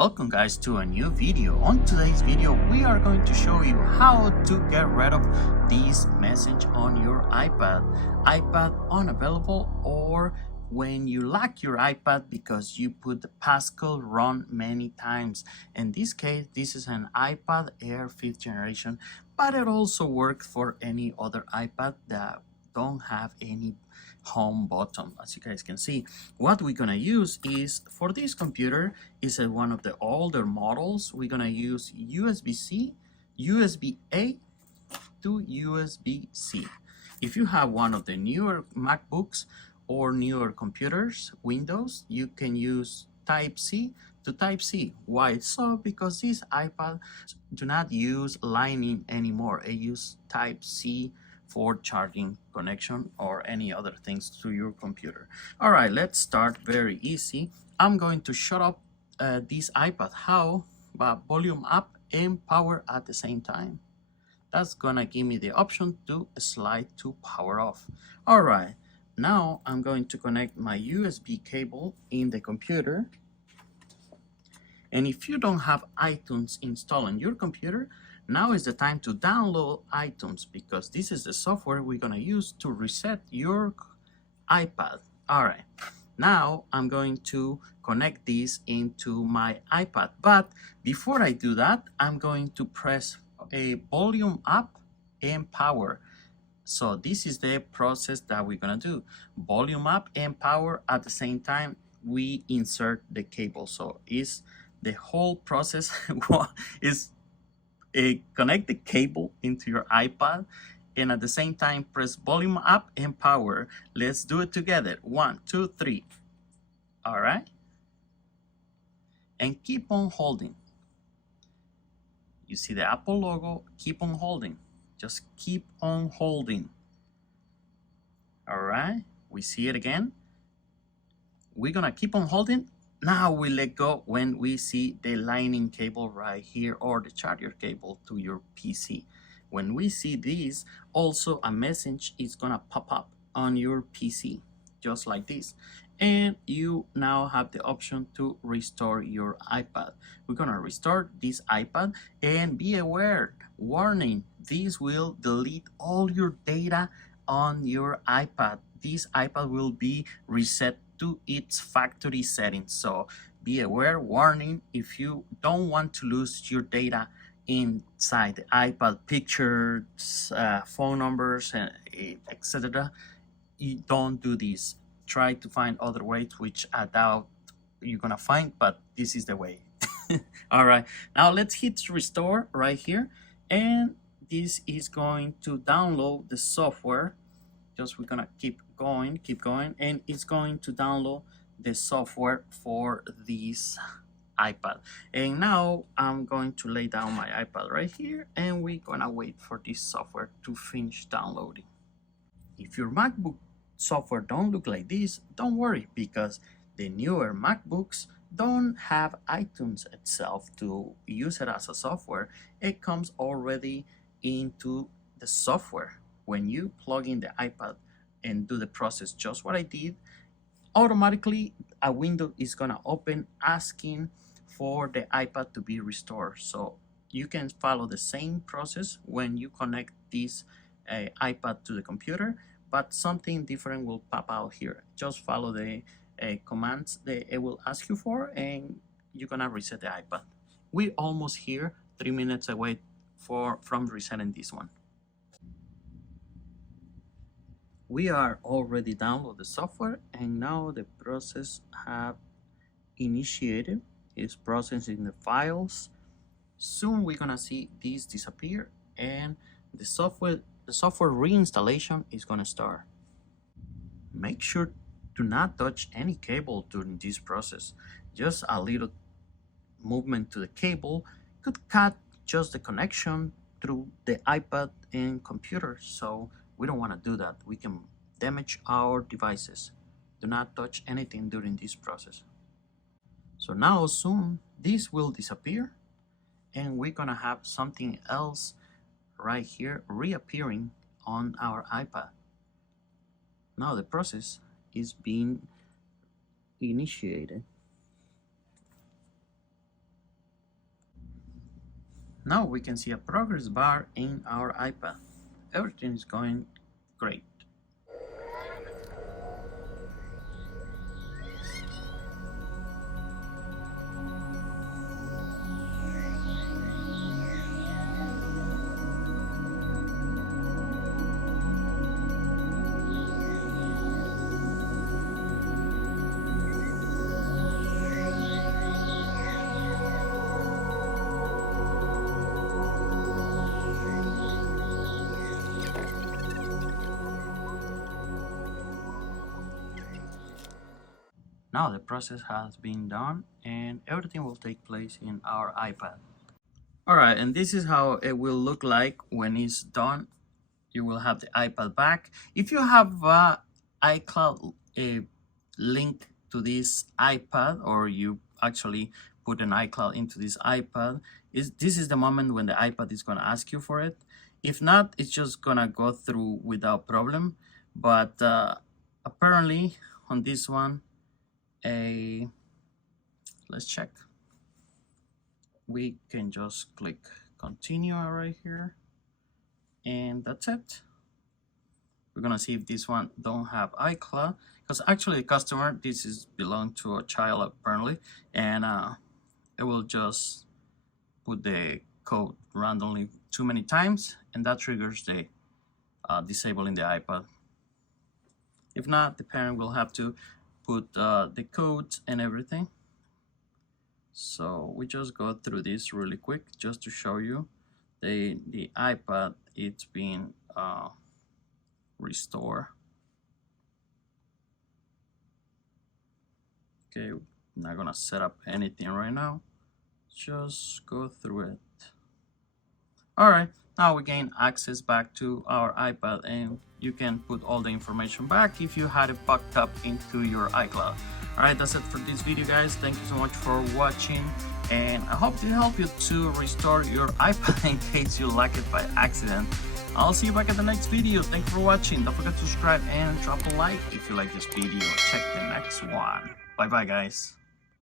Welcome guys to a new video. On today's video we are going to show you how to get rid of this message on your iPad unavailable, or when you lock your iPad because you put the passcode wrong many times. In this case, this is an iPad Air 5th generation, but it also works for any other iPad that don't have any home button. As you guys can see, what we're gonna use is, for this computer is one of the older models, we're gonna use USB-C, USB-A to USB-C. If you have one of the newer MacBooks or newer computers, Windows, you can use Type-C to Type-C. Why so? Because these iPads do not use Lightning anymore. They use Type-C for charging connection or any other things to your computer. All right, let's start. Very easy. I'm going to shut up this iPad. How? By volume up and power at the same time. That's gonna give me the option to slide to power off. All right, now I'm going to connect my USB cable in the computer. And if you don't have iTunes installed on your computer, now is the time to download iTunes, because this is the software we're gonna use to reset your iPad. All right, now I'm going to connect this into my iPad. But before I do that, I'm going to press a volume up and power. So this is the process that we're gonna do. Volume up and power at the same time we insert the cable. So is the whole process is connect the cable into your iPad and at the same time press volume up and power. Let's do it together. 1, 2, 3. All right, and keep on holding. You see the Apple logo. Keep on holding. Just keep on holding. All right, we see it again. We're gonna keep on holding. Now we let go when we see the Lightning cable right here, or the charger cable to your PC. When we see this, also a message is gonna pop up on your PC, just like this. And you now have the option to restore your iPad. We're gonna restore this iPad, and be aware, warning, this will delete all your data on your iPad. This iPad will be reset to its factory settings. So be aware, warning, if you don't want to lose your data inside the iPad, pictures, phone numbers, etc., you don't do this. Try to find other ways, which I doubt you're gonna find, but this is the way. All right, now let's hit restore right here, and this is going to download the software. Just we're gonna keep going, and it's going to download the software for this iPad. And now I'm going to lay down my iPad right here, and we're gonna wait for this software to finish downloading. If your MacBook software don't look like this, don't worry, because the newer MacBooks don't have iTunes itself to use it as a software. It comes already into the software. When you plug in the iPad and do the process just what I did, automatically a window is gonna open asking for the iPad to be restored. So you can follow the same process when you connect this iPad to the computer, but something different will pop out here. Just follow the commands that it will ask you for, and you're gonna reset the iPad. We're almost here, 3 minutes away from resetting this one. We are already downloaded the software, and now the process have initiated. It's processing the files. Soon we're gonna see these disappear, and the software reinstallation is gonna start. Make sure to not touch any cable during this process. Just a little movement to the cable could cut just the connection through the iPad and computer. So we don't want to do that. We can damage our devices. Do not touch anything during this process. So now soon this will disappear, and we're gonna have something else right here reappearing on our iPad. Now the process is being initiated. Now we can see a progress bar in our iPad. Everything is going great. Now the process has been done and everything will take place in our iPad. Alright, and this is how it will look like when it's done. You will have the iPad back. If you have iCloud link to this iPad, or you actually put an iCloud into this iPad, this is the moment when the iPad is going to ask you for it. If not, it's just going to go through without problem. But apparently on this one, let's check. We can just click continue right here, and that's it. We're gonna see if this one don't have iCloud, because actually the customer, this is belong to a child apparently, and it will just put the code randomly too many times, and that triggers the disabling the iPad. If not, the parent will have to put the codes and everything. So we just go through this really quick just to show you the iPad, it's being restored. Okay, I'm not gonna set up anything right now, just go through it. All right, now we gain access back to our iPad, and you can put all the information back if you had it backed up into your iCloud. All right, that's it for this video, guys. Thank you so much for watching, and I hope to help you to restore your iPad in case you lock it by accident. I'll see you back at the next video. Thank you for watching. Don't forget to subscribe and drop a like if you like this video. Check the next one. Bye bye, guys.